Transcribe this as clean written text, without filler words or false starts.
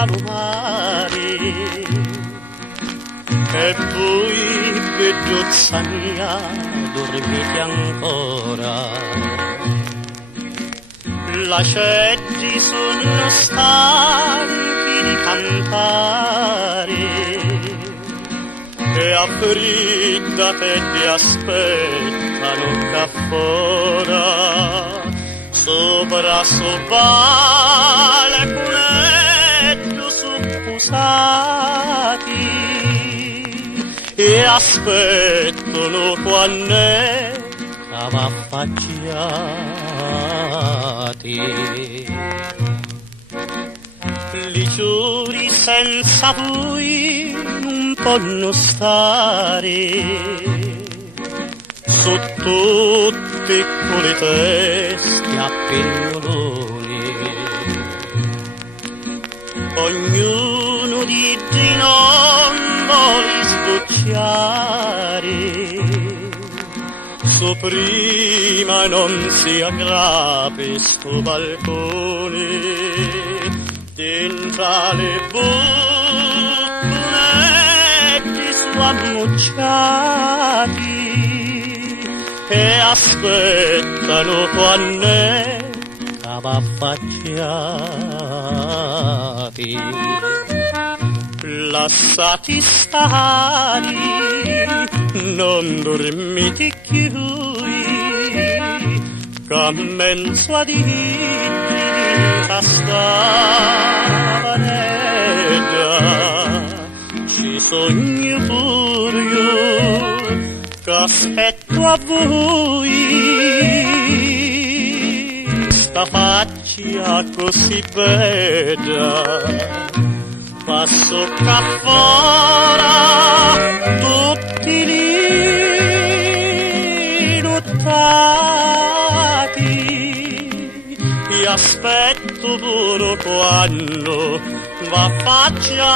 salumari. E voi, bellezza mia, dormite ancora. La ceggi sono stanchi di cantare e a fredda che ti aspettano qua fuori. Sopra le cunetti suppusati e aspettano quando va affacciati. Li giuri senza voi non possono stare, su tutte quelle teste a pennoloni. Ognuno di non vuole sbocciare, su prima non si aggrapi sto balcone, dentro le bottonetti su ammucciati e aspettano quando va affacciati. Lasciati stare, non dormite più, che a mezzo a dita scavanetta ci sogno pure io, che aspetto a voi sta faccia così bella. Passo qua fuori tutti li nottati e aspetto pure quando va a faccia